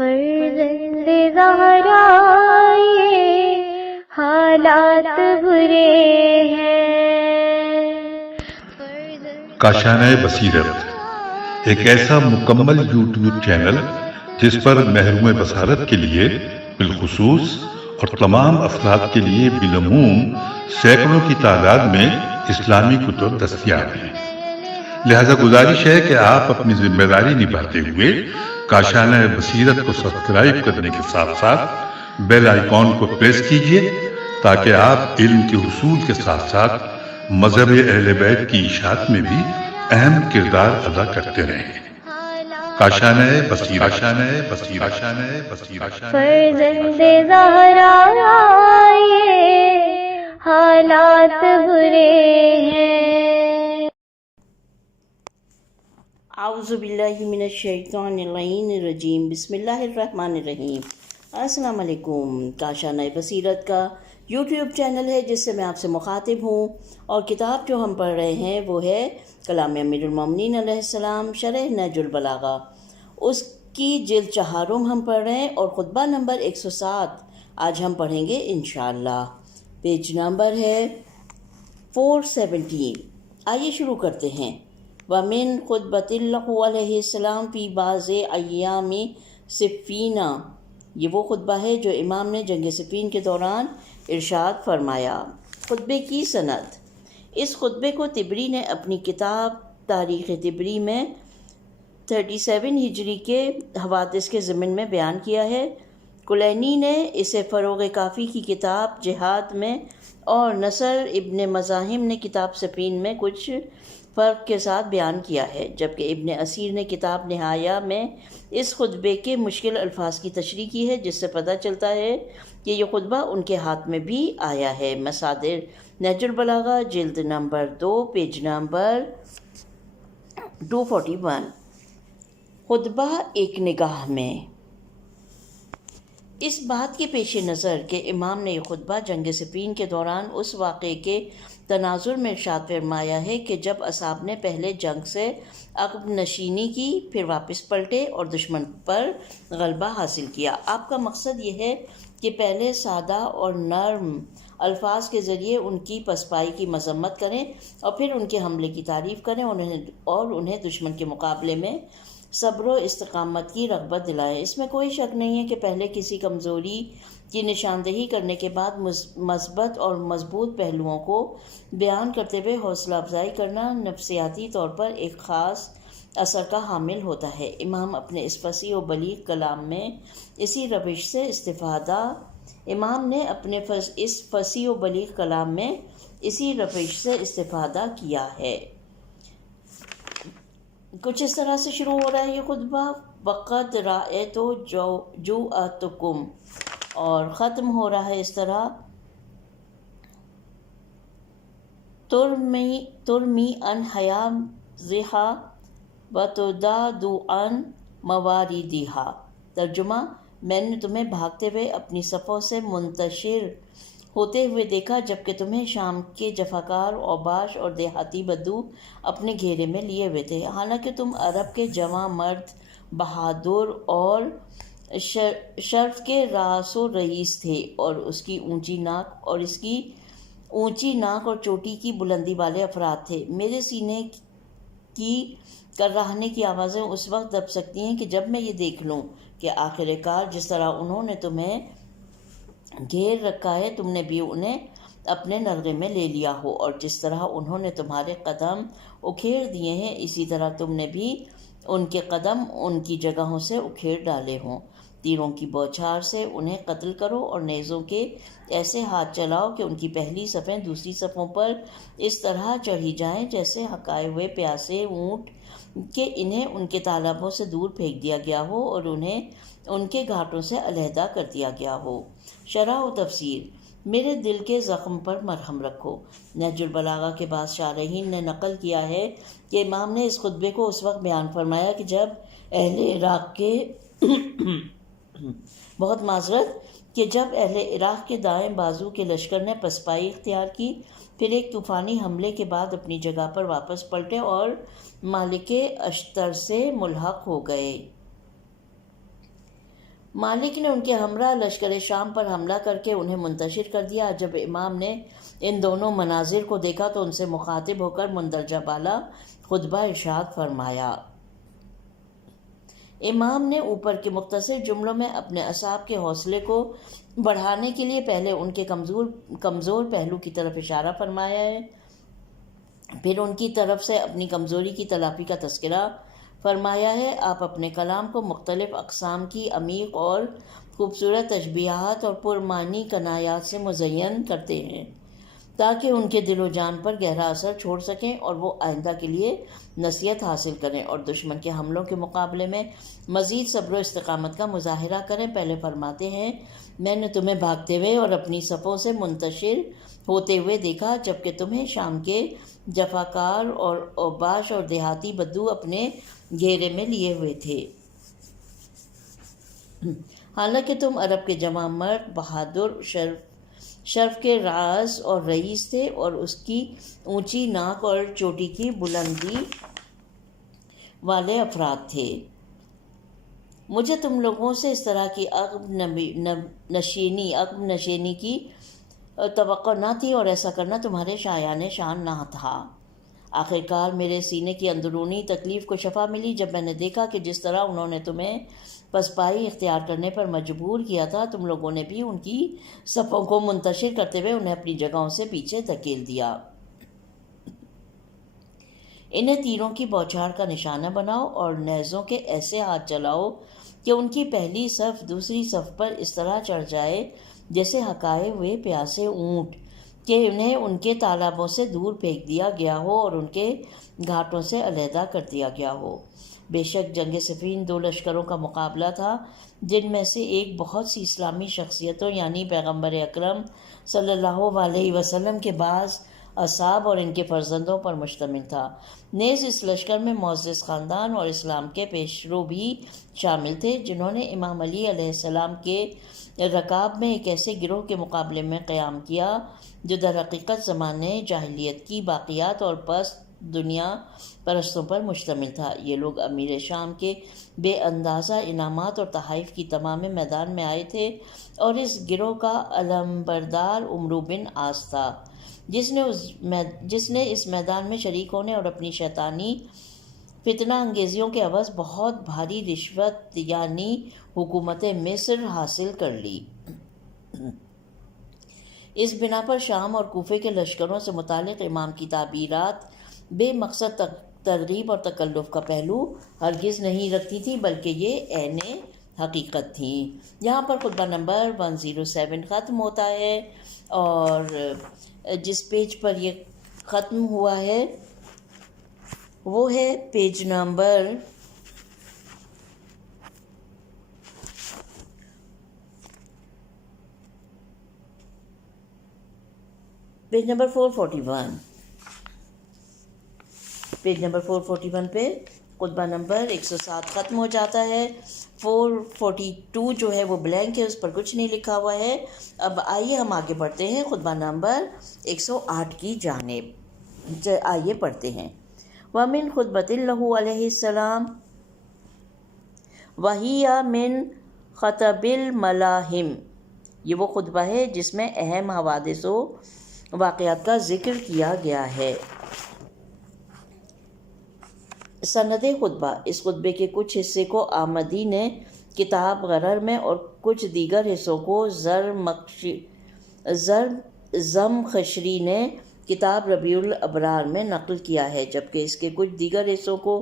فرزند زہرا یہ حالات برے ہیں۔ کاشانۂ بصیرت ایک ایسا مکمل یوٹیوب چینل جس پر محروم بصارت کے لیے بالخصوص اور تمام افراد کے لیے بالعموم سینکڑوں کی تعداد میں اسلامی کتب دستیاب ہیں۔ لہذا گزارش ہے کہ آپ اپنی ذمہ داری نبھاتے ہوئے کاشانۂ بصیرت کو سبسکرائب کرنے کے ساتھ ساتھ بیل آئیکن کو پریس کیجیے تاکہ آپ علم کے حصول کے ساتھ ساتھ مذہب اہل بیت کی اشاعت میں بھی اہم کردار ادا کرتے رہیں۔ کاشانۂ بصیرت، کاشانۂ بصیرت، کاشانۂ بصیرت۔ فرزند زہرا یہ حالات برے ہیں۔ اعوذ باللہ من الشیطان اللعین الرجیم، بسم اللہ الرحمن الرحیم۔ السلام علیکم۔ کاشانۂ بصیرت کا یوٹیوب چینل ہے جس سے میں آپ سے مخاطب ہوں، اور کتاب جو ہم پڑھ رہے ہیں وہ ہے کلام امیر المومنین علیہ السلام شرح نہج البلاغہ، اس کی جلد 4 ہم پڑھ رہے ہیں، اور خطبہ نمبر 107 آج ہم پڑھیں گے انشاءاللہ۔ پیج نمبر ہے 417۔ آئیے شروع کرتے ہیں۔ وَمِن خطبۃ لہ علیہ السلام فی بعض ایام صفین، یہ وہ خطبہ ہے جو امام نے جنگ صفین کے دوران ارشاد فرمایا۔ خطبے کی سند۔ اس خطبے کو طبری نے اپنی کتاب تاریخ طبری میں 37 ہجری کے حوادث کے ضمن میں بیان کیا ہے۔ کلینی نے اسے فروغ کافی کی کتاب جہاد میں، اور نصر ابن مزاحم نے کتاب سفین میں کچھ فرق کے ساتھ بیان کیا ہے، جبکہ ابن اسیر نے کتاب نہایہ میں اس خطبے کے مشکل الفاظ کی تشریح کی ہے، جس سے پتہ چلتا ہے کہ یہ خطبہ ان کے ہاتھ میں بھی آیا ہے۔ مصادر نہج البلاغہ جلد نمبر 2 پیج نمبر 241۔ خطبہ ایک نگاہ میں۔ اس بات کے پیش نظر کہ امام نے یہ خطبہ جنگ صفین کے دوران اس واقعے کے تناظر میں ارشاد فرمایا ہے کہ جب اصحاب نے پہلے جنگ سے عقب نشینی کی، پھر واپس پلٹے اور دشمن پر غلبہ حاصل کیا۔ آپ کا مقصد یہ ہے کہ پہلے سادہ اور نرم الفاظ کے ذریعے ان کی پسپائی کی مذمت کریں، اور پھر ان کے حملے کی تعریف کریں، اور انہیں دشمن کے مقابلے میں صبر و استقامت کی رغبت دلائیں۔ اس میں کوئی شک نہیں ہے کہ پہلے کسی کمزوری کی نشاندہی کرنے کے بعد مثبت اور مضبوط پہلوؤں کو بیان کرتے ہوئے حوصلہ افزائی کرنا نفسیاتی طور پر ایک خاص اثر کا حامل ہوتا ہے۔ امام اپنے اس فصیح و بلیغ کلام میں اسی روش سے استفادہ کیا ہے۔ کچھ اس طرح سے شروع ہو رہا ہے یہ خطبہ، وَقَدْ رَأَيْتُ جُوعَتَكُمْ، اور ختم ہو رہا ہے اس طرح، ترمی ان حیازہا وتدادو ان مواردہا۔ ترجمہ: میں نے تمہیں بھاگتے ہوئے اپنی صفوں سے منتشر ہوتے ہوئے دیکھا، جبکہ تمہیں شام کے جفاکار اوباش اور دیہاتی بدو اپنے گھیرے میں لیے ہوئے تھے، حالانکہ تم عرب کے جواں مرد، بہادر اور شرف کے راس و رئیس تھے، اور اس کی اونچی ناک اور چوٹی کی بلندی والے افراد تھے۔ میرے سینے کی کرراہنے کی آوازیں اس وقت دب سکتی ہیں کہ جب میں یہ دیکھ لوں کہ آخر کار جس طرح انہوں نے تمہیں گھیر رکھا ہے، تم نے بھی انہیں اپنے نرغے میں لے لیا ہو، اور جس طرح انہوں نے تمہارے قدم اکھیڑ دیے ہیں، اسی طرح تم نے بھی ان کے قدم ان کی جگہوں سے اکھیڑ ڈالے ہوں۔ تیروں کی بوچھار سے انہیں قتل کرو، اور نیزوں کے ایسے ہاتھ چلاؤ کہ ان کی پہلی صفیں دوسری صفوں پر اس طرح چڑھی جائیں جیسے ہکائے ہوئے پیاسے اونٹ کہ انہیں ان کے تالابوں سے دور پھینک دیا گیا ہو اور انہیں ان کے گھاٹوں سے علیحدہ کر دیا گیا ہو۔ شرح و تفسیر۔ میرے دل کے زخم پر مرہم رکھو۔ نہج البلاغہ کے بعض شارحین نے نقل کیا ہے کہ امام نے اس خطبے کو اس وقت بیان فرمایا کہ جب اہل عراق کے دائیں بازو کے لشکر نے پسپائی اختیار کی، پھر ایک طوفانی حملے کے بعد اپنی جگہ پر واپس پلٹے اور مالک اشتر سے ملحق ہو گئے۔ مالک نے ان کے ہمراہ لشکر شام پر حملہ کر کے انہیں منتشر کر دیا۔ جب امام نے ان دونوں مناظر کو دیکھا تو ان سے مخاطب ہو کر مندرجہ بالا خطبہ ارشاد فرمایا۔ امام نے اوپر کے مختصر جملوں میں اپنے اصحاب کے حوصلے کو بڑھانے کے لیے پہلے ان کے کمزور پہلو کی طرف اشارہ فرمایا ہے، پھر ان کی طرف سے اپنی کمزوری کی تلافی کا تذکرہ فرمایا ہے۔ آپ اپنے کلام کو مختلف اقسام کی عمیق اور خوبصورت تشبیہات اور پرمعنی کنایات سے مزین کرتے ہیں تاکہ ان کے دل و جان پر گہرا اثر چھوڑ سکیں اور وہ آئندہ کے لیے نصیحت حاصل کریں اور دشمن کے حملوں کے مقابلے میں مزید صبر و استقامت کا مظاہرہ کریں۔ پہلے فرماتے ہیں، میں نے تمہیں بھاگتے ہوئے اور اپنی صفوں سے منتشر ہوتے ہوئے دیکھا، جبکہ تمہیں شام کے جفاکار اور اوباش اور دیہاتی بدو اپنے گھیرے میں لیے ہوئے تھے، حالانکہ تم عرب کے جوان مرد، بہادر، شرف کے راز اور رئیس تھے اور اس کی اونچی ناک اور چوٹی کی بلندی والے افراد تھے۔ مجھے تم لوگوں سے اس طرح کی عقب نشینی کی توقع نہ تھی اور ایسا کرنا تمہارے شایان شان نہ تھا۔ آخر کار میرے سینے کی اندرونی تکلیف کو شفا ملی جب میں نے دیکھا کہ جس طرح انہوں نے تمہیں پسپائی اختیار کرنے پر مجبور کیا تھا، تم لوگوں نے بھی ان کی صفوں کو منتشر کرتے ہوئے انہیں اپنی جگہوں سے پیچھے دھکیل دیا۔ انہیں تیروں کی بوچھار کا نشانہ بناؤ اور نیزوں کے ایسے ہاتھ چلاؤ کہ ان کی پہلی صف دوسری صف پر اس طرح چڑھ جائے جیسے ہکائے ہوئے پیاسے اونٹ، کہ انہیں ان کے تالابوں سے دور پھینک دیا گیا ہو اور ان کے گھاٹوں سے علیحدہ کر دیا گیا ہو۔ بے شک جنگ صفین 2 لشکروں کا مقابلہ تھا جن میں سے ایک بہت سی اسلامی شخصیتوں یعنی پیغمبر اکرم صلی اللہ علیہ وسلم کے بعض اصحاب اور ان کے فرزندوں پر مشتمل تھا۔ نیز اس لشکر میں معزز خاندان اور اسلام کے پیشرو بھی شامل تھے جنہوں نے امام علی علیہ السلام کے رکاب میں ایک ایسے گروہ کے مقابلے میں قیام کیا جو در حقیقت زمانے جاہلیت کی باقیات اور پست دنیا پرستوں پر مشتمل تھا۔ یہ لوگ امیر شام کے بے اندازہ انعامات اور تحائف کی تمام میدان میں آئے تھے، اور اس گروہ کا علمبردار عمرو بن عاص تھا جس نے اس میدان میں شریک ہونے اور اپنی شیطانی فتنہ انگیزیوں کے عوض بہت بھاری رشوت یعنی حکومت مصر حاصل کر لی۔ اس بنا پر شام اور کوفے کے لشکروں سے متعلق امام کی تعبیرات بے مقصد ترغیب اور تکلف کا پہلو ہرگز نہیں رکھتی تھی، بلکہ یہ عین حقیقت تھیں۔ یہاں پر خطبہ نمبر 107 ختم ہوتا ہے، اور جس پیج پر یہ ختم ہوا ہے وہ ہے پیج نمبر 441۔ پیج نمبر 441 پہ خطبہ نمبر 107 ختم ہو جاتا ہے۔ 442 جو ہے وہ بلینک ہے، اس پر کچھ نہیں لکھا ہوا ہے۔ اب آئیے ہم آگے بڑھتے ہیں خطبہ نمبر 108 کی جانب۔ آئیے پڑھتے ہیں۔ وَمِن خُطْبَةٍ لَهُ علیہ السلام وَهِيَ مِن خَطَبِ الْمَلَاحِمِ، یہ وہ خطبہ ہے جس میں اہم حوادث و واقعات کا ذکر کیا گیا ہے۔ سند خطبہ، اس خطبے کے کچھ حصے کو آمدی نے کتاب غرر میں اور کچھ دیگر حصوں کو زمخشری نے کتاب ربیع الابرار میں نقل کیا ہے، جبکہ اس کے کچھ دیگر حصوں کو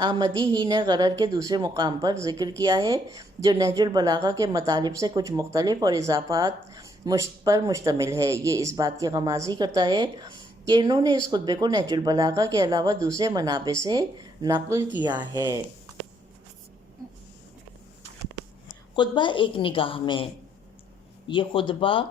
آمدی ہی نے غرر کے دوسرے مقام پر ذکر کیا ہے جو نہج البلاغہ کے مطالب سے کچھ مختلف اور اضافات پر مشتمل ہے۔ یہ اس بات کی غمازی کرتا ہے کہ انہوں نے اس خطبے کو نہج البلاغہ کے علاوہ دوسرے منابع سے نقل کیا ہے۔ خطبہ ایک نگاہ میں، یہ خطبہ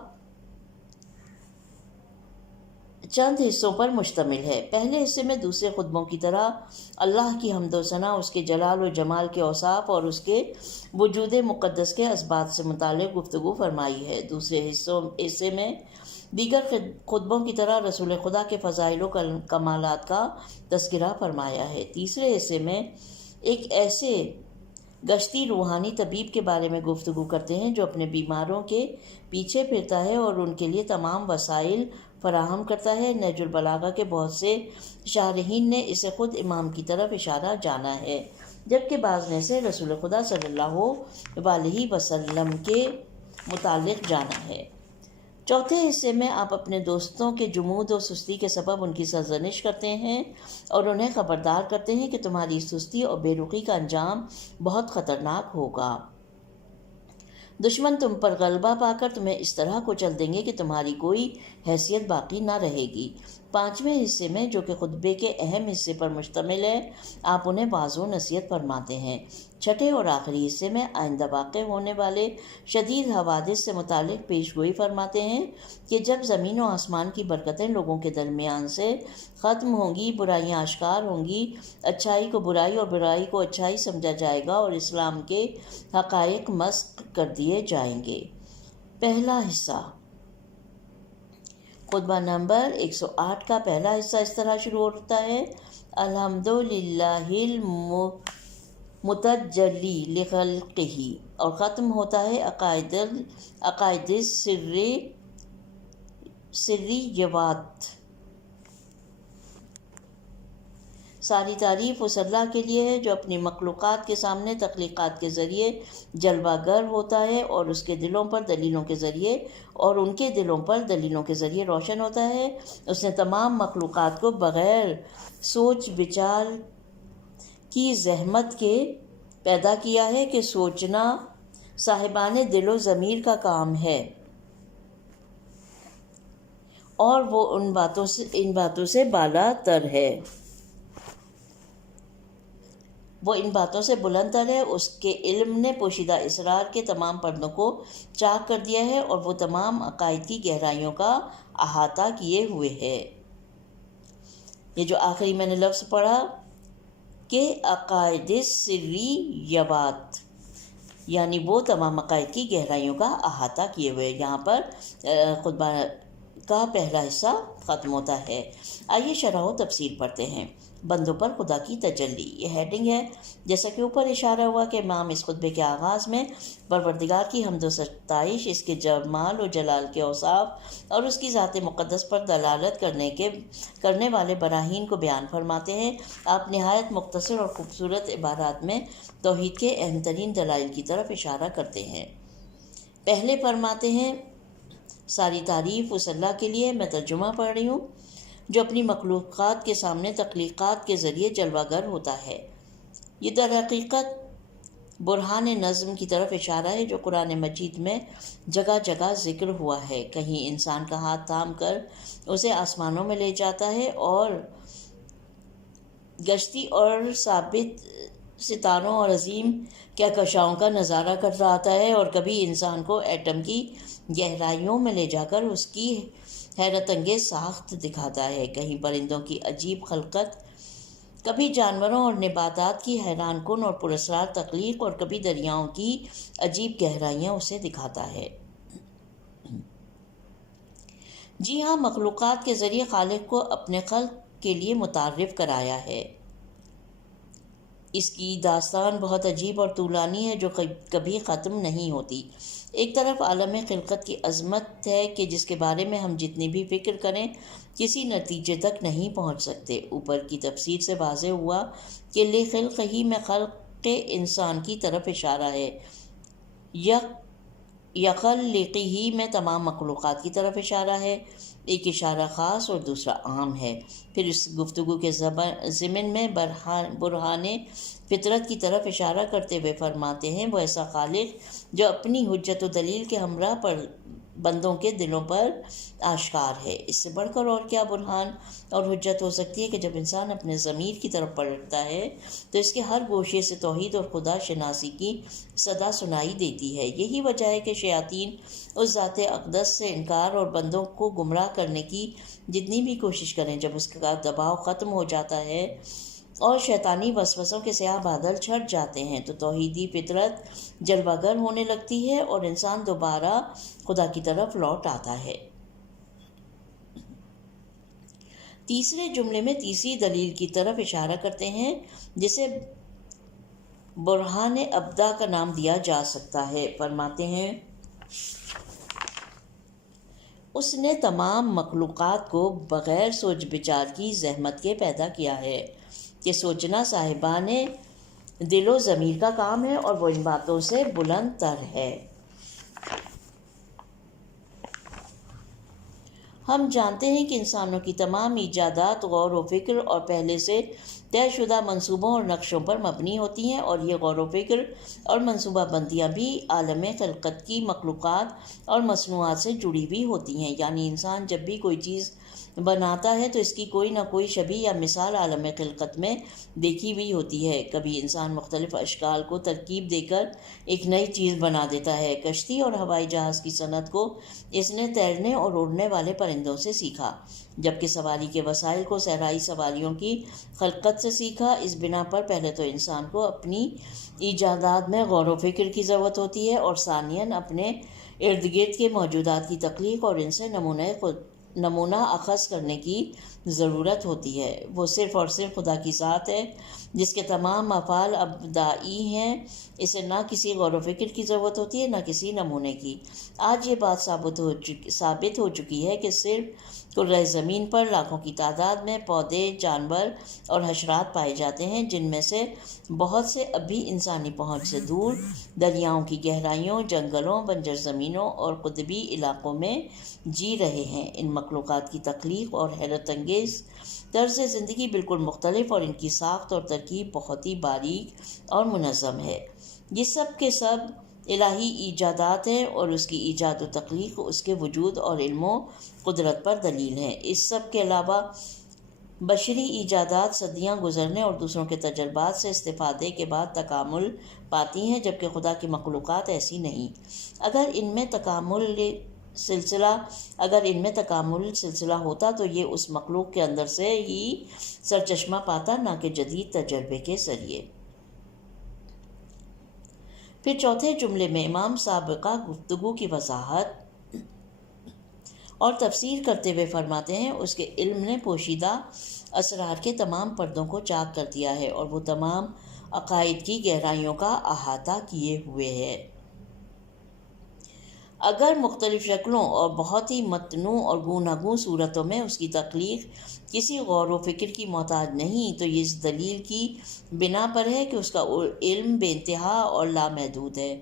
چند حصوں پر مشتمل ہے۔ پہلے حصے میں دوسرے خطبوں کی طرح اللہ کی حمد و ثنا، اس کے جلال و جمال کے اوصاف اور اس کے وجود مقدس کے اسبات سے متعلق گفتگو فرمائی ہے۔ دوسرے حصے میں دیگر خطبوں کی طرح رسول خدا کے فضائل و کمالات کا تذکرہ فرمایا ہے۔ تیسرے حصے میں ایک ایسے گشتی روحانی طبیب کے بارے میں گفتگو کرتے ہیں جو اپنے بیماروں کے پیچھے پھرتا ہے اور ان کے لیے تمام وسائل فراہم کرتا ہے۔ نہج البلاغہ کے بہت سے شارحین نے اسے خود امام کی طرف اشارہ جانا ہے، جبکہ بعض نے اسے رسول خدا صلی اللہ علیہ وسلم کے متعلق جانا ہے۔ چوتھے حصے میں آپ اپنے دوستوں کے جمود اور سستی کے سبب ان کی سرزنش کرتے ہیں اور انہیں خبردار کرتے ہیں کہ تمہاری سستی اور بے رخی کا انجام بہت خطرناک ہوگا۔ دشمن تم پر غلبہ پا کر تمہیں اس طرح کچل دیں گے کہ تمہاری کوئی حیثیت باقی نہ رہے گی۔ پانچویں حصے میں، جو کہ خطبے کے اہم حصے پر مشتمل ہے، آپ انہیں واعظ و نصیحت فرماتے ہیں۔ چھٹے اور آخری حصے میں آئندہ واقع ہونے والے شدید حوادث سے متعلق پیش گوئی فرماتے ہیں کہ جب زمین و آسمان کی برکتیں لوگوں کے درمیان سے ختم ہوں گی، برائیاں آشکار ہوں گی، اچھائی کو برائی اور برائی کو اچھائی سمجھا جائے گا اور اسلام کے حقائق مسخ کر دیے جائیں گے۔ پہلا حصہ خطبہ نمبر 108 کا پہلا حصہ اس طرح شروع ہوتا ہے: الحمدللہ المتجلی لخلقہ، اور ختم ہوتا ہے عقائد سریات۔ ساری تعریف اس اللہ کے لیے ہے جو اپنی مخلوقات کے سامنے تخلیقات کے ذریعے جلوہ گر ہوتا ہے اور ان کے دلوں پر دلیلوں کے ذریعے روشن ہوتا ہے۔ اس نے تمام مخلوقات کو بغیر سوچ بچار کی زحمت کے پیدا کیا ہے کہ سوچنا صاحبان دل و ضمیر کا کام ہے، اور وہ ان باتوں سے بالا تر ہے، وہ ان باتوں سے بلند تر ہے۔ اس کے علم نے پوشیدہ اسرار کے تمام پردوں کو چاک کر دیا ہے اور وہ تمام عقائد کی گہرائیوں کا احاطہ کیے ہوئے ہے۔ یہ جو آخری میں نے لفظ پڑھا کہ عقائد سریات، یعنی وہ تمام عقائد کی گہرائیوں کا احاطہ کیے ہوئے، یہاں پر خطبہ کا پہلا حصہ ختم ہوتا ہے۔ آئیے شرح و تفسیر پڑھتے ہیں۔ بندوں پر خدا کی تجلی، یہ ہیڈنگ ہے۔ جیسا کہ اوپر اشارہ ہوا کہ امام اس خطبے کے آغاز میں پروردگار کی حمد و ستائش، اس کے جمال و جلال کے اوصاف اور اس کی ذات مقدس پر دلالت کرنے والے براہین کو بیان فرماتے ہیں۔ آپ نہایت مختصر اور خوبصورت عبارات میں توحید کے اہم ترین دلائل کی طرف اشارہ کرتے ہیں۔ پہلے فرماتے ہیں: ساری تعریف اس اللہ کے لیے، میں ترجمہ پڑھ رہی ہوں، جو اپنی مخلوقات کے سامنے تخلیقات کے ذریعے جلوہ گر ہوتا ہے۔ یہ در حقیقت برہان نظم کی طرف اشارہ ہے جو قرآن مجید میں جگہ جگہ ذکر ہوا ہے۔ کہیں انسان کا ہاتھ تھام کر اسے آسمانوں میں لے جاتا ہے اور گشتی اور ثابت ستاروں اور عظیم کہکشاؤں کا نظارہ کرتا آتا ہے، اور کبھی انسان کو ایٹم کی گہرائیوں میں لے جا کر اس کی حیرت انگیز ساخت دکھاتا ہے۔ کہیں پرندوں کی عجیب خلقت، کبھی جانوروں اور نباتات کی حیران کن اور پراسرار تخلیق، اور کبھی دریاؤں کی عجیب گہرائیاں اسے دکھاتا ہے۔ جی ہاں، مخلوقات کے ذریعے خالق کو اپنے خلق کے لیے متعارف کرایا ہے۔ اس کی داستان بہت عجیب اور طولانی ہے جو کبھی ختم نہیں ہوتی۔ ایک طرف عالم خلقت کی عظمت ہے کہ جس کے بارے میں ہم جتنی بھی فکر کریں کسی نتیجے تک نہیں پہنچ سکتے۔ اوپر کی تفسیر سے واضح ہوا کہ لخلق ہی میں خلق انسان کی طرف اشارہ ہے، یخلق ہی میں تمام مخلوقات کی طرف اشارہ ہے۔ ایک اشارہ خاص اور دوسرا عام ہے۔ پھر اس گفتگو کے ضمن میں برہان فطرت کی طرف اشارہ کرتے ہوئے فرماتے ہیں: وہ ایسا خالق جو اپنی حجت و دلیل کے ہمراہ پر بندوں کے دلوں پر آشکار ہے۔ اس سے بڑھ کر اور کیا برہان اور حجت ہو سکتی ہے کہ جب انسان اپنے ضمیر کی طرف پلٹتا ہے تو اس کے ہر گوشے سے توحید اور خدا شناسی کی صدا سنائی دیتی ہے۔ یہی وجہ ہے کہ شیاطین اس ذات اقدس سے انکار اور بندوں کو گمراہ کرنے کی جتنی بھی کوشش کریں، جب اس کا دباؤ ختم ہو جاتا ہے اور شیطانی وسوسوں کے سیاہ بادل چھٹ جاتے ہیں تو توحیدی فطرت جلوہ گر ہونے لگتی ہے اور انسان دوبارہ خدا کی طرف لوٹ آتا ہے۔ تیسرے جملے میں تیسری دلیل کی طرف اشارہ کرتے ہیں جسے برہان ابدا کا نام دیا جا سکتا ہے۔ فرماتے ہیں اس نے تمام مخلوقات کو بغیر سوچ بچار کی زحمت کے پیدا کیا ہے کہ سوچنا صاحبان دل و ضمیر کا کام ہے اور وہ ان باتوں سے بلند تر ہے۔ ہم جانتے ہیں کہ انسانوں کی تمام ایجادات غور و فکر اور پہلے سے طے شدہ منصوبوں اور نقشوں پر مبنی ہوتی ہیں، اور یہ غور و فکر اور منصوبہ بندیاں بھی عالم خلقت کی مخلوقات اور مصنوعات سے جڑی ہوئی ہوتی ہیں۔ یعنی انسان جب بھی کوئی چیز بناتا ہے تو اس کی کوئی نہ کوئی شبیہ یا مثال عالم خلقت میں دیکھی ہوئی ہوتی ہے۔ کبھی انسان مختلف اشکال کو ترکیب دے کر ایک نئی چیز بنا دیتا ہے۔ کشتی اور ہوائی جہاز کی صنعت کو اس نے تیرنے اور اڑنے والے پرندوں سے سیکھا، جبکہ سواری کے وسائل کو صحرائی سواریوں کی خلقت سے سیکھا۔ اس بنا پر پہلے تو انسان کو اپنی ایجادات میں غور و فکر کی ضرورت ہوتی ہے، اور ثانیاً اپنے ارد گرد کے موجودات کی تخلیق اور ان سے نمونہ اخذ کرنے کی ضرورت ہوتی ہے۔ وہ صرف اور صرف خدا کی ذات ہے جس کے تمام افعال ابدائی ہیں۔ اسے نہ کسی غور و فکر کی ضرورت ہوتی ہے نہ کسی نمونے کی۔ آج یہ بات ثابت ہو چکی ہے کہ صرف کرۂ زمین پر لاکھوں کی تعداد میں پودے، جانور اور حشرات پائے جاتے ہیں، جن میں سے بہت سے اب بھی انسانی پہنچ سے دور دریاؤں کی گہرائیوں، جنگلوں، بنجر زمینوں اور قطبی علاقوں میں جی رہے ہیں۔ ان مخلوقات کی تخلیق اور حیرت انگیز طرز زندگی بالکل مختلف، اور ان کی ساخت اور ترکیب بہت ہی باریک اور منظم ہے۔ یہ سب کے سب الہی ایجادات ہیں، اور اس کی ایجاد و تخلیق اس کے وجود اور علم و قدرت پر دلیل ہیں۔ اس سب کے علاوہ بشری ایجادات صدیاں گزرنے اور دوسروں کے تجربات سے استفادے کے بعد تکامل پاتی ہیں، جبکہ خدا کی مخلوقات ایسی نہیں۔ اگر ان میں تکامل سلسلہ ہوتا تو یہ اس مخلوق کے اندر سے ہی سرچشمہ پاتا، نہ کہ جدید تجربے کے ذریعے۔ پھر چوتھے جملے میں امام سابقہ گفتگو کی وضاحت اور تفسیر کرتے ہوئے فرماتے ہیں اس کے علم نے پوشیدہ اسرار کے تمام پردوں کو چاک کر دیا ہے، اور وہ تمام عقائد کی گہرائیوں کا احاطہ کیے ہوئے ہے۔ اگر مختلف شکلوں اور بہت ہی متنوع اور گوناگون صورتوں میں اس کی تخلیق کسی غور و فکر کی محتاج نہیں، تو یہ اس دلیل کی بنا پر ہے کہ اس کا علم بے انتہا اور لامحدود ہے۔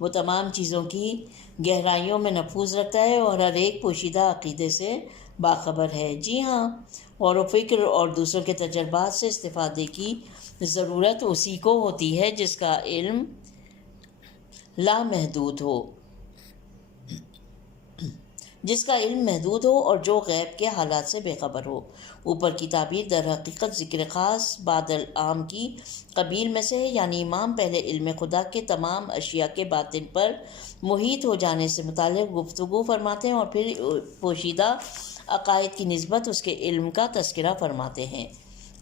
وہ تمام چیزوں کی گہرائیوں میں نفوذ رکھتا ہے اور ہر ایک پوشیدہ عقیدے سے باخبر ہے۔ جی ہاں، غور و فکر اور دوسروں کے تجربات سے استفادے کی ضرورت اسی کو ہوتی ہے جس کا علم محدود ہو اور جو غیب کے حالات سے بے خبر ہو۔ اوپر کی تعبیر در حقیقت ذکر خاص بعد العام کی قبیل میں سے ہے، یعنی امام پہلے علم خدا کے تمام اشیاء کے باطن پر محیط ہو جانے سے متعلق گفتگو فرماتے ہیں، اور پھر پوشیدہ عقائد کی نسبت اس کے علم کا تذکرہ فرماتے ہیں۔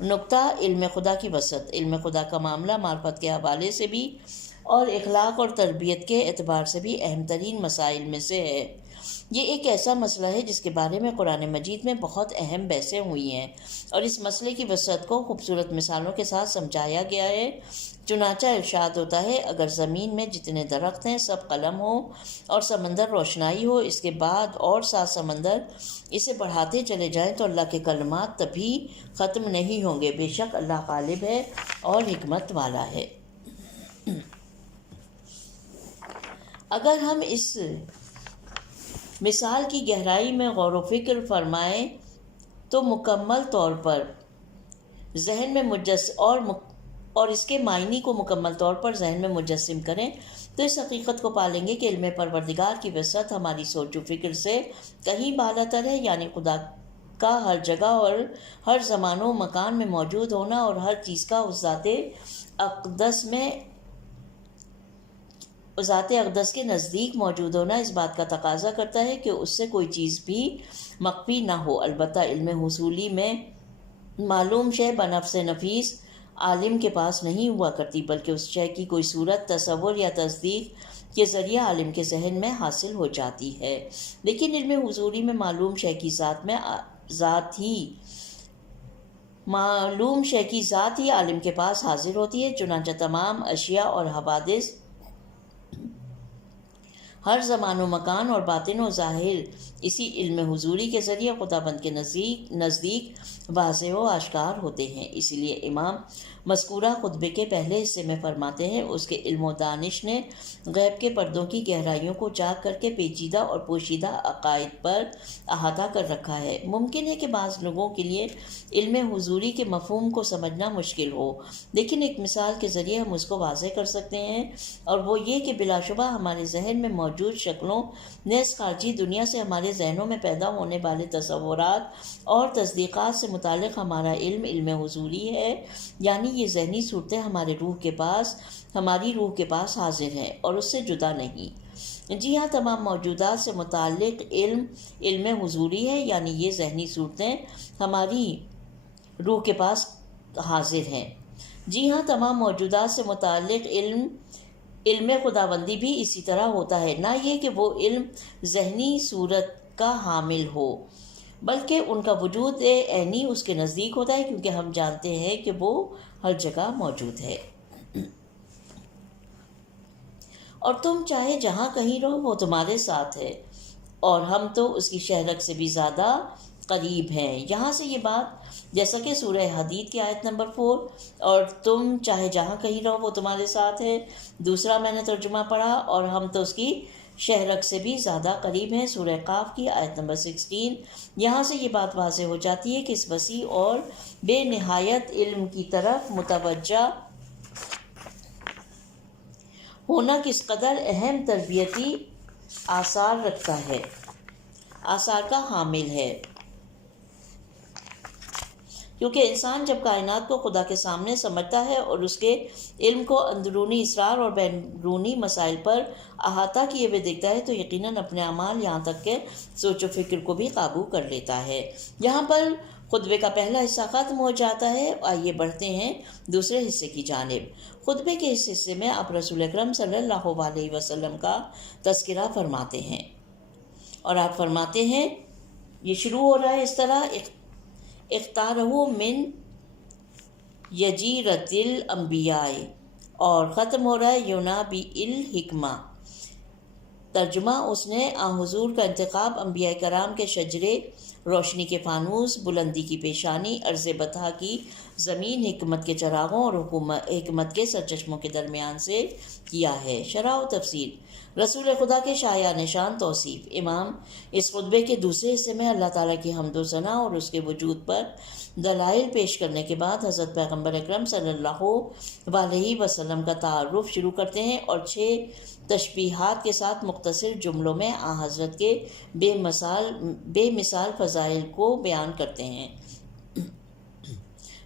نقطہ علم خدا کی وسعت۔ علم خدا کا معاملہ معرفت کے حوالے سے بھی اور اخلاق اور تربیت کے اعتبار سے بھی اہم ترین مسائل میں سے ہے۔ یہ ایک ایسا مسئلہ ہے جس کے بارے میں قرآن مجید میں بہت اہم بحثیں ہوئی ہیں، اور اس مسئلے کی وسعت کو خوبصورت مثالوں کے ساتھ سمجھایا گیا ہے۔ چنانچہ ارشاد ہوتا ہے، اگر زمین میں جتنے درخت ہیں سب قلم ہو اور سمندر روشنائی ہو، اس کے بعد اور 7 سمندر اسے بڑھاتے چلے جائیں تو اللہ کے کلمات تبھی ختم نہیں ہوں گے۔ بے شک اللہ غالب ہے اور حکمت والا ہے۔ اگر ہم اس مثال کی گہرائی میں غور و فکر فرمائیں تو مکمل طور پر ذہن میں اور اس کے معنی کو مکمل طور پر ذہن میں مجسم کریں تو اس حقیقت کو پالیں گے کہ علم پروردگار کی وسعت ہماری سوچ و فکر سے کہیں بالا تر ہے، یعنی خدا کا ہر جگہ اور ہر زمان و مکان میں موجود ہونا اور ہر چیز کا اس ذات اقدس کے نزدیک موجود ہونا اس بات کا تقاضا کرتا ہے کہ اس سے کوئی چیز بھی مخفی نہ ہو۔ البتہ علم حصولی میں معلوم شے بنفس نفیس عالم کے پاس نہیں ہوا کرتی، بلکہ اس شے کی کوئی صورت، تصور یا تصدیق کے ذریعے عالم کے ذہن میں حاصل ہو جاتی ہے۔ لیکن علم حصولی میں معلوم شے کی ذات معلوم شے کی ذات ہی عالم کے پاس حاضر ہوتی ہے، چنانچہ تمام اشیاء اور حوادث ہر زمان و مکان اور باطن و ظاہر اسی علم حضوری کے ذریعے خداوند کے نزدیک واضح و آشکار ہوتے ہیں۔ اسی لیے امام مذکورہ خطبے کے پہلے حصے میں فرماتے ہیں، اس کے علم و دانش نے غیب کے پردوں کی گہرائیوں کو چاک کر کے پیچیدہ اور پوشیدہ عقائد پر احاطہ کر رکھا ہے۔ ممکن ہے کہ بعض لوگوں کے لیے علم حضوری کے مفہوم کو سمجھنا مشکل ہو، لیکن ایک مثال کے ذریعے ہم اس کو واضح کر سکتے ہیں، اور وہ یہ کہ بلا شبہ ہمارے ذہن میں موجود شکلوں نیز خارجی دنیا سے ہمارے ذہنوں میں پیدا ہونے والے تصورات اور تصدیقات سے متعلق ہمارا علم حضوری ہے، یعنی یہ ذہنی صورتیں ہماری روح کے پاس حاضر ہیں اور اس سے جدا نہیں۔ جی ہاں، تمام موجودات سے متعلق علم حضوری ہے، یعنی یہ ذہنی صورتیں ہماری روح کے پاس حاضر ہیں۔ جی ہاں، تمام موجودات سے متعلق علم خداوندی بھی اسی طرح ہوتا ہے، نہ یہ کہ وہ علم ذہنی صورت کا حامل ہو، بلکہ ان کا وجود عینی اس کے نزدیک ہوتا ہے، کیونکہ ہم جانتے ہیں کہ وہ ہر جگہ موجود ہے، اور تم چاہے جہاں کہیں رہو وہ تمہارے ساتھ ہے، اور ہم تو اس کی شہرک سے بھی زیادہ قریب ہیں۔ یہاں سے یہ بات، جیسا کہ سورہ حدید کی آیت نمبر 4، اور تم چاہے جہاں کہیں رہو وہ تمہارے ساتھ ہے، دوسرا میں نے ترجمہ پڑھا، اور ہم تو اس کی شہرک سے بھی زیادہ قریب ہیں، سورہ قاف کی آیت نمبر 16۔ یہاں سے یہ بات واضح ہو جاتی ہے کہ اس وسیع اور بے نہایت علم کی طرف متوجہ ہونا کس قدر اہم تربیتی آثار رکھتا ہے، آثار کا حامل ہے، کیونکہ انسان جب کائنات کو خدا کے سامنے سمجھتا ہے اور اس کے علم کو اندرونی اسرار اور بیرونی مسائل پر احاطہ کیے ہوئے دیکھتا ہے، تو یقیناً اپنے اعمال یہاں تک کہ سوچ و فکر کو بھی قابو کر لیتا ہے۔ یہاں پر خطبے کا پہلا حصہ ختم ہو جاتا ہے۔ آئیے بڑھتے ہیں دوسرے حصے کی جانب۔ خطبے کے اس حصے میں آپ رسول اکرم صلی اللہ علیہ وسلم کا تذکرہ فرماتے ہیں، اور آپ فرماتے ہیں، یہ شروع ہو رہا ہے اس طرح، اختارہ من یجیرۃ الانبیاء، اور ختم ہو رہا ہے ینابی الحکمہ۔ ترجمہ، اس نے حضور کا انتخاب انبیاء کرام کے شجرے، روشنی کے فانوس، بلندی کی پیشانی، عرض بطحا کی زمین، حکمت کے چراغوں اور حکمت کے سرچشموں کے درمیان سے کیا ہے۔ شرح و تفصیل۔ رسول خدا کے شایع نشان توصیف۔ امام اس خطبے کے دوسرے حصے میں اللہ تعالیٰ کی حمد و ثنا اور اس کے وجود پر دلائل پیش کرنے کے بعد حضرت پیغمبر اکرم صلی اللہ علیہ وسلم کا تعارف شروع کرتے ہیں، اور 6 تشبیہات کے ساتھ مختصر جملوں میں حضرت کے بے مثال فضائل کو بیان کرتے ہیں۔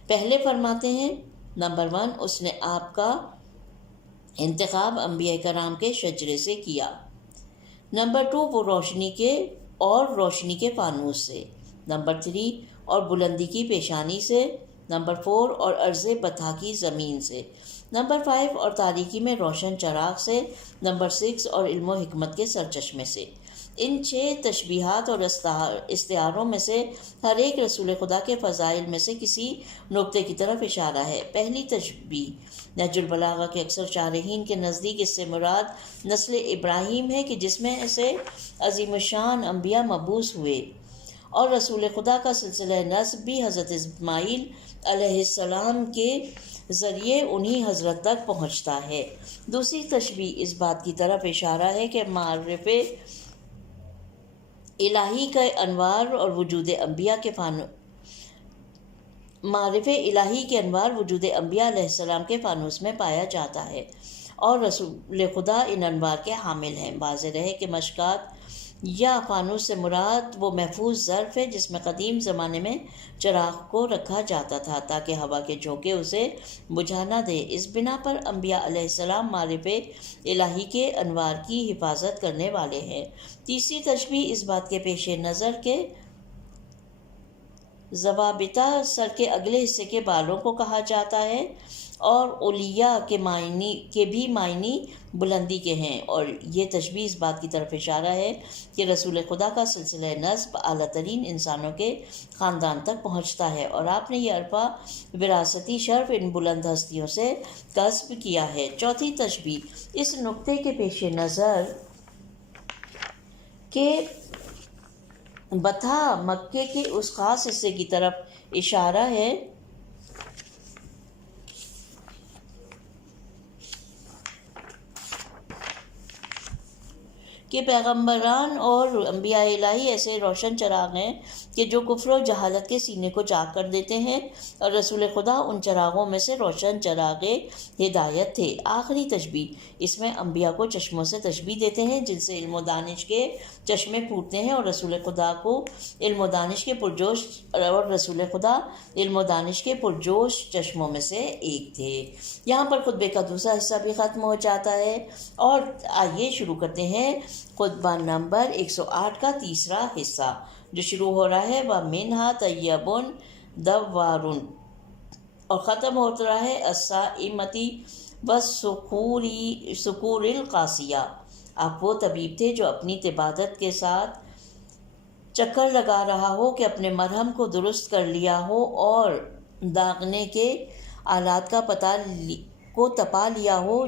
پہلے فرماتے ہیں، نمبر 1، اس نے آپ کا انتخاب انبیاء کرام کے شجرے سے کیا۔ نمبر 2، وہ روشنی کے فانوس سے۔ نمبر 3، اور بلندی کی پیشانی سے۔ نمبر 4، اور عرض بطحا کی زمین سے۔ نمبر 5، اور تاریکی میں روشن چراغ سے۔ نمبر 6، اور علم و حکمت کے سرچشمے سے۔ ان 6 تشبیہات اور استعاروں میں سے ہر ایک رسول خدا کے فضائل میں سے کسی نقطے کی طرف اشارہ ہے۔ پہلی تشبیہ نہج البلاغہ کے اکثر شارحین کے نزدیک اس سے مراد نسل ابراہیم ہے، کہ جس میں سے عظیم الشان انبیاء مبعوث ہوئے، اور رسول خدا کا سلسلہ نسب بھی حضرت اسماعیل علیہ السلام کے ذریعے انہی حضرت تک پہنچتا ہے۔ دوسری تشبیہ اس بات کی طرف اشارہ ہے کہ معرف الہی کے انوار اور وجود انبیاء وجود انبیاء علیہ السلام کے فانوس میں پایا جاتا ہے، اور رسول خدا ان انوار کے حامل ہیں۔ واضح رہے کہ مشکات یا فانوس سے مراد وہ محفوظ ظرف ہے جس میں قدیم زمانے میں چراغ کو رکھا جاتا تھا تاکہ ہوا کے جھونکے اسے بجھا نہ دے۔ اس بنا پر انبیاء علیہ السلام معرف الہی کے انوار کی حفاظت کرنے والے ہیں۔ تیسری تشبیہ اس بات کے پیش نظر کے ضوابطہ سر کے اگلے حصے کے بالوں کو کہا جاتا ہے، اور اولیاء کے بھی معنی بلندی کے ہیں، اور یہ تشبیہ اس بات کی طرف اشارہ ہے کہ رسول خدا کا سلسلہ نسب اعلیٰ ترین انسانوں کے خاندان تک پہنچتا ہے، اور آپ نے یہ عرفہ وراثتی شرف ان بلند ہستیوں سے کسب کیا ہے۔ چوتھی تشبیہ اس نقطے کے پیش نظر کہ بطحا مکے کے اس خاص حصے کی طرف اشارہ ہے کہ پیغمبران اور انبیاء الہی ایسے روشن چراغ ہیں کہ جو کفر و جہالت کے سینے کو چاک کر دیتے ہیں، اور رسول خدا ان چراغوں میں سے روشن چراغ ہدایت تھے۔ آخری تشبیہ اس میں انبیاء کو چشموں سے تشبیہ دیتے ہیں جن سے علم و دانش کے چشمے پھوٹتے ہیں، اور رسول خدا علم و دانش کے پرجوش چشموں میں سے ایک تھے۔ یہاں پر خطبے کا دوسرا حصہ بھی ختم ہو جاتا ہے، اور آئیے شروع کرتے ہیں خطبہ نمبر 108 کا تیسرا حصہ، جو شروع ہو رہا ہے وَمِنْهَا طَيِّبٌ دَوَّارٌ، اور ختم ہوتا رہا ہے الصَّائِمَةِ وَالسُّكُورِ الْقَاسِيَةِ۔ آپ وہ طبیب تھے جو اپنی طبابت کے ساتھ چکر لگا رہا ہو کہ اپنے مرہم کو درست کر لیا ہو، اور داغنے کے آلات کا تپا لیا ہو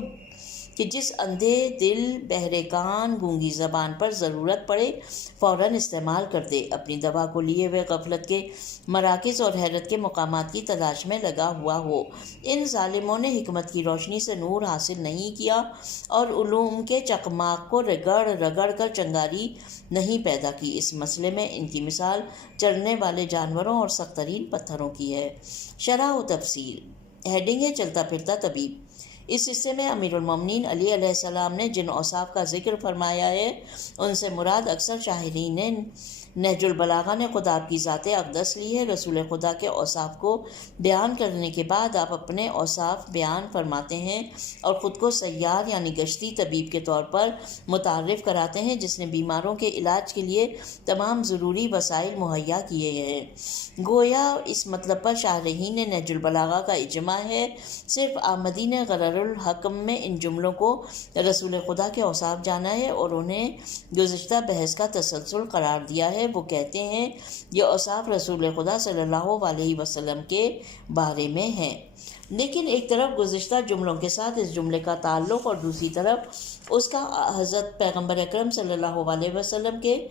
کہ جس اندھے دل، بہرے کان، گونگی زبان پر ضرورت پڑے فوراً استعمال کر دے، اپنی دوا کو لیے ہوئے غفلت کے مراکز اور حیرت کے مقامات کی تلاش میں لگا ہوا ہو۔ ان ظالموں نے حکمت کی روشنی سے نور حاصل نہیں کیا، اور علوم کے چکماق کو رگڑ کر چنگاری نہیں پیدا کی۔ اس مسئلے میں ان کی مثال چلنے والے جانوروں اور سخت ترین پتھروں کی ہے۔ شرح و تفصیل۔ ہیڈنگ ہے چلتا پھرتا طبیب۔ اس حصے میں امیر المومنین علی علیہ السلام نے جن اوصاف کا ذکر فرمایا ہے ان سے مراد اکثر شاہرین نہج البلاغہ نے خود آپ کی ذات اقدس لی ہے۔ رسول خدا کے اوصاف کو بیان کرنے کے بعد آپ اپنے اوصاف بیان فرماتے ہیں اور خود کو سیار یعنی گشتی طبیب کے طور پر متعارف کراتے ہیں جس نے بیماروں کے علاج کے لیے تمام ضروری وسائل مہیا کیے ہیں۔ گویا اس مطلب پر شارحین نہج البلاغہ کا اجماع ہے۔ صرف آمدین غرر الحکم میں ان جملوں کو رسول خدا کے اوصاف جانا ہے اور انہیں گزشتہ بحث کا تسلسل قرار دیا ہے۔ وہ کہتے ہیں یہ اوصاف رسول خدا صلی اللہ علیہ وسلم کے بارے میں ہیں، لیکن ایک طرف گزشتہ جملوں کے ساتھ اس جملے کا تعلق اور دوسری طرف اس کا حضرت پیغمبر اکرم صلی اللہ علیہ وسلم کے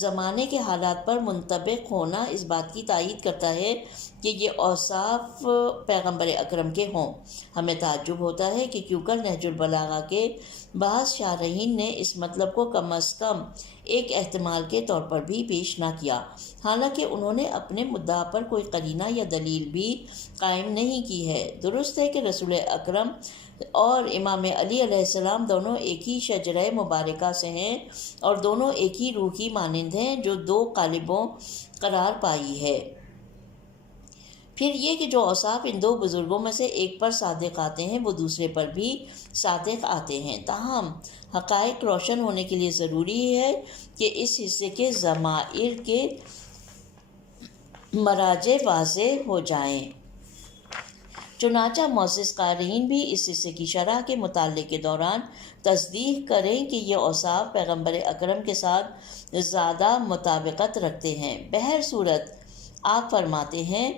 زمانے کے حالات پر منطبق ہونا اس بات کی تائید کرتا ہے کہ یہ اوصاف پیغمبر اکرم کے ہوں۔ ہمیں تعجب ہوتا ہے کہ کیوں کر نہج البلاغہ کے بعض شارحین نے اس مطلب کو کم از کم ایک احتمال کے طور پر بھی پیش نہ کیا، حالانکہ انہوں نے اپنے مدعا پر کوئی قرینہ یا دلیل بھی قائم نہیں کی ہے۔ درست ہے کہ رسول اکرم اور امام علی علیہ السلام دونوں ایک ہی شجرہ مبارکہ سے ہیں اور دونوں ایک ہی روح کی مانند ہیں جو دو قالبوں قرار پائی ہے۔ پھر یہ کہ جو اوصاف ان دو بزرگوں میں سے ایک پر صادق آتے ہیں وہ دوسرے پر بھی صادق آتے ہیں، تاہم حقائق روشن ہونے کے لیے ضروری ہے کہ اس حصے کے ضمائر کے مراجع واضح ہو جائیں۔ چنانچہ معزز قارئین بھی اس حصے کی شرح کے مطالعے کے دوران تصدیق کریں کہ یہ اوصاف پیغمبر اکرم کے ساتھ زیادہ مطابقت رکھتے ہیں۔ بہر صورت آپ فرماتے ہیں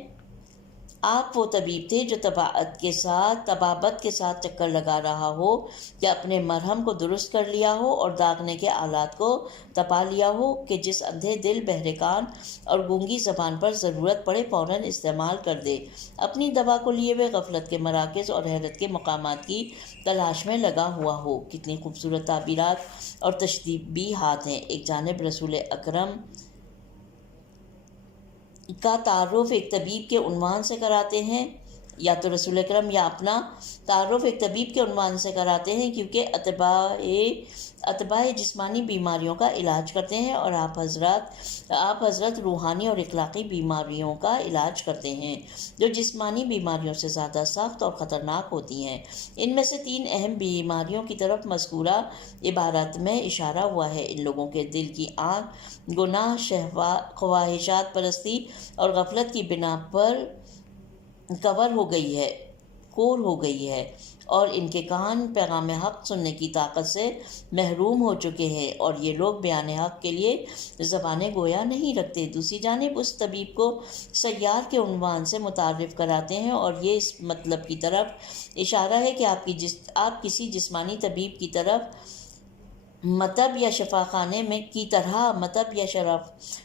آپ وہ طبیب تھے جو طبابت کے ساتھ چکر لگا رہا ہو یا اپنے مرہم کو درست کر لیا ہو اور داغنے کے آلات کو تپا لیا ہو کہ جس اندھے دل، بہرے کان اور گونگی زبان پر ضرورت پڑے فوراً استعمال کر دے، اپنی دوا کو لیے ہوئے غفلت کے مراکز اور حیرت کے مقامات کی تلاش میں لگا ہوا ہو۔ کتنی خوبصورت تعبیرات اور تشبیہات ہیں۔ ایک جانب رسول اکرم کا تعارف ایک طبیب کے عنوان سے کراتے ہیں یا تو رسول اکرم یا اپنا تعارف ایک طبیب کے عنوان سے کراتے ہیں، کیونکہ اتباع جسمانی بیماریوں کا علاج کرتے ہیں اور آپ حضرت روحانی اور اخلاقی بیماریوں کا علاج کرتے ہیں جو جسمانی بیماریوں سے زیادہ سخت اور خطرناک ہوتی ہیں۔ ان میں سے 3 اہم بیماریوں کی طرف مذکورہ عبارت میں اشارہ ہوا ہے۔ ان لوگوں کے دل کی آنکھ گناہ، خواہشات پرستی اور غفلت کی بنا پر کور ہو گئی ہے اور ان کے کان پیغام حق سننے کی طاقت سے محروم ہو چکے ہیں، اور یہ لوگ بیان حق کے لیے زبان گویا نہیں رکھتے۔ دوسری جانب اس طبیب کو سیار کے عنوان سے متعارف کراتے ہیں، اور یہ اس مطلب کی طرف اشارہ ہے کہ آپ کسی جسمانی طبیب کی طرف مطب یا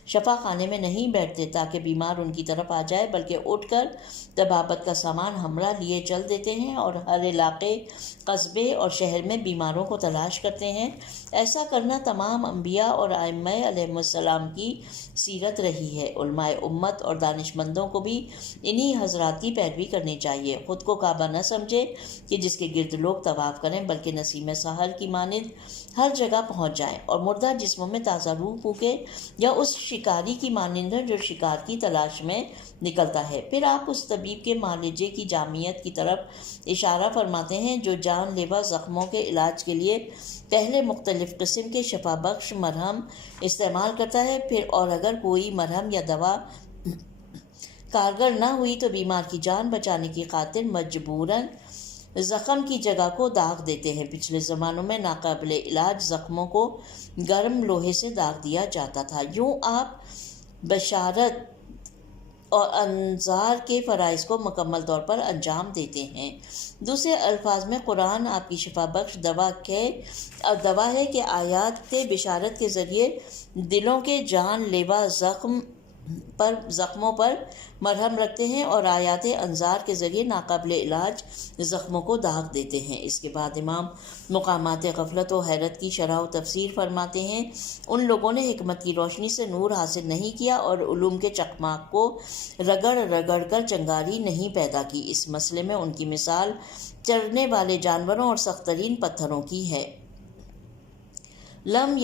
شفاخانے میں نہیں بیٹھتے تاکہ بیمار ان کی طرف آ جائے، بلکہ اٹھ کر طبابت کا سامان ہمراہ لیے چل دیتے ہیں اور ہر علاقے، قصبے اور شہر میں بیماروں کو تلاش کرتے ہیں۔ ایسا کرنا تمام انبیاء اور ائمہ علیہم السلام کی سیرت رہی ہے۔ علماء امت اور دانشمندوں کو بھی انہی حضرات کی پیروی کرنی چاہیے۔ خود کو کعبہ نہ سمجھے کہ جس کے گرد لوگ طواف کریں، بلکہ نسیم سحر کی مانند ہر جگہ پہنچ جائیں، اور مردہ جسموں میں تازہ روح پھونکے، یا اس شکاری کی مانند جو شکار کی تلاش میں نکلتا ہے۔ پھر آپ اس طبیب کے معالجے کی جامعیت کی طرف اشارہ فرماتے ہیں جو جان لیوا زخموں کے علاج کے لیے پہلے مختلف قسم کے شفا بخش مرہم استعمال کرتا ہے، اور اگر کوئی مرہم یا دوا کارگر نہ ہوئی تو بیمار کی جان بچانے کی خاطر مجبوراً زخم کی جگہ کو داغ دیتے ہیں۔ پچھلے زمانوں میں ناقابل علاج زخموں کو گرم لوہے سے داغ دیا جاتا تھا۔ یوں آپ بشارت اور انذار کے فرائض کو مکمل طور پر انجام دیتے ہیں۔ دوسرے الفاظ میں قرآن آپ کی شفا بخش دوا ہے کہ آیات بشارت کے ذریعے دلوں کے جان لیوا زخموں پر مرہم رکھتے ہیں، اور آیات انذار کے ذریعے ناقابل علاج زخموں کو داغ دیتے ہیں۔ اس کے بعد امام مقامات غفلت و حیرت کی شرح و تفسیر فرماتے ہیں، ان لوگوں نے حکمت کی روشنی سے نور حاصل نہیں کیا اور علوم کے چکماق کو رگڑ کر چنگاری نہیں پیدا کی۔ اس مسئلے میں ان کی مثال چرنے والے جانوروں اور سخت ترین پتھروں کی ہے۔ لم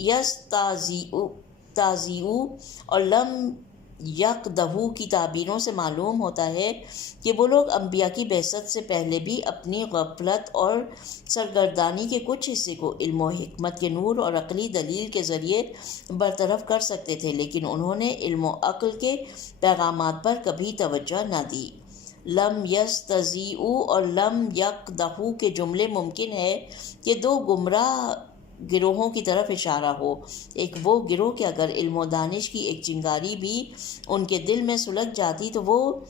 یستازیئو اور لم یقدہو کی تعبیروں سے معلوم ہوتا ہے کہ وہ لوگ انبیاء کی بعثت سے پہلے بھی اپنی غفلت اور سرگردانی کے کچھ حصے کو علم و حکمت کے نور اور عقلی دلیل کے ذریعے برطرف کر سکتے تھے، لیکن انہوں نے علم و عقل کے پیغامات پر کبھی توجہ نہ دی۔ لم یستزیئو اور لم یقدہو کے جملے ممکن ہے کہ 2 گمراہ گروہوں کی طرف اشارہ ہو۔ ایک وہ گروہ کہ اگر علم و دانش کی ایک چنگاری بھی ان کے دل میں سلگ جاتی تو وہ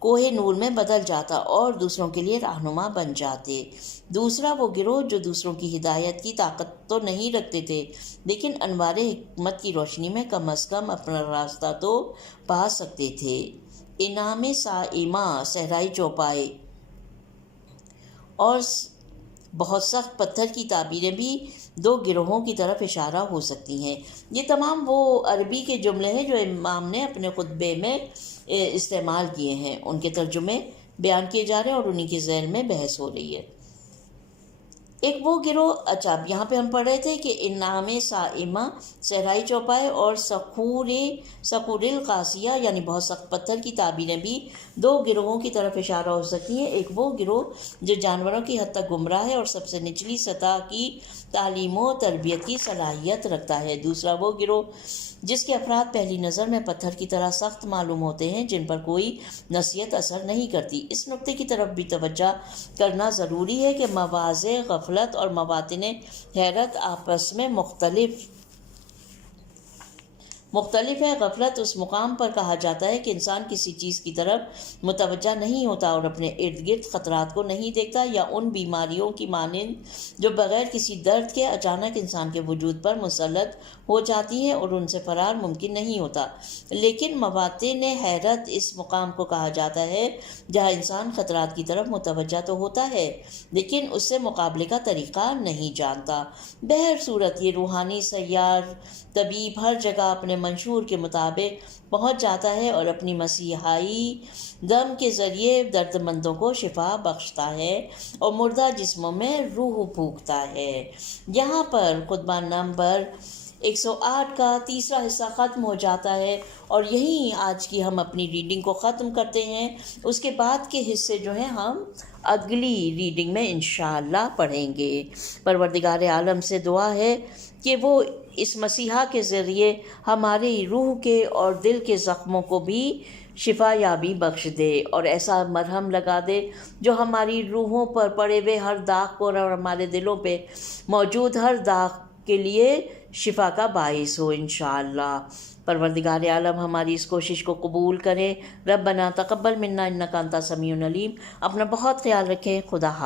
کوہ نور میں بدل جاتا اور دوسروں کے لیے رہنما بن جاتے۔ دوسرا وہ گروہ جو دوسروں کی ہدایت کی طاقت تو نہیں رکھتے تھے، لیکن انوار حکمت کی روشنی میں کم از کم اپنا راستہ تو پا سکتے تھے۔ انعام سائمہ، صحرائی چوپائے اور بہت سخت پتھر کی تعبیریں بھی 2 گروہوں کی طرف اشارہ ہو سکتی ہیں۔ یہ تمام وہ عربی کے جملے ہیں جو امام نے اپنے خطبے میں استعمال کیے ہیں، ان کے ترجمے بیان کیے جا رہے ہیں اور انہی کے ذیل میں بحث ہو رہی ہے۔ ایک وہ گروہ، اچھا یہاں پہ ہم پڑھ رہے تھے کہ انعام سائمہ، صحرائی چوپائے اور صخور القاسیہ یعنی بہت سخت پتھر کی تعبیریں بھی 2 گروہوں کی طرف اشارہ ہو سکتی ہیں۔ ایک وہ گروہ جو جانوروں کی حد تک گمراہ ہے اور سب سے نچلی سطح کی تعلیم و تربیت کی صلاحیت رکھتا ہے۔ دوسرا وہ گروہ جس کے افراد پہلی نظر میں پتھر کی طرح سخت معلوم ہوتے ہیں، جن پر کوئی نصیحت اثر نہیں کرتی۔ اس نقطے کی طرف بھی توجہ کرنا ضروری ہے کہ مواضع غفلت اور مواطن حیرت آپس میں مختلف ہے۔ غفلت اس مقام پر کہا جاتا ہے کہ انسان کسی چیز کی طرف متوجہ نہیں ہوتا اور اپنے ارد گرد خطرات کو نہیں دیکھتا، یا ان بیماریوں کی مانند جو بغیر کسی درد کے اچانک انسان کے وجود پر مسلط ہو جاتی ہیں اور ان سے فرار ممکن نہیں ہوتا۔ لیکن مواطن حیرت اس مقام کو کہا جاتا ہے جہاں انسان خطرات کی طرف متوجہ تو ہوتا ہے لیکن اس سے مقابلے کا طریقہ نہیں جانتا۔ بہر صورت یہ روحانی سیار طبیب ہر جگہ اپنے منشور کے مطابق پہنچ جاتا ہے اور اپنی مسیحائی دم کے ذریعے درد مندوں کو شفا بخشتا ہے اور مردہ جسموں میں روح پھونکتا ہے۔ یہاں پر خطبہ نمبر 108 کا تیسرا حصہ ختم ہو جاتا ہے اور یہیں آج کی ہم اپنی ریڈنگ کو ختم کرتے ہیں۔ اس کے بعد کے حصے جو ہیں ہم اگلی ریڈنگ میں انشاءاللہ پڑھیں گے۔ پروردگار عالم سے دعا ہے کہ وہ اس مسیحا کے ذریعے ہماری روح کے اور دل کے زخموں کو بھی شفا یابی بخش دے اور ایسا مرہم لگا دے جو ہماری روحوں پر پڑے ہوئے ہر داغ کو اور ہمارے دلوں پہ موجود ہر داغ کے لیے شفا کا باعث ہو انشاءاللہ۔ پروردگار عالم ہماری اس کوشش کو قبول کرے۔ ربنا تقبل منا انک انت السمیع العلیم۔ اپنا بہت خیال رکھیں۔ خدا حافظ۔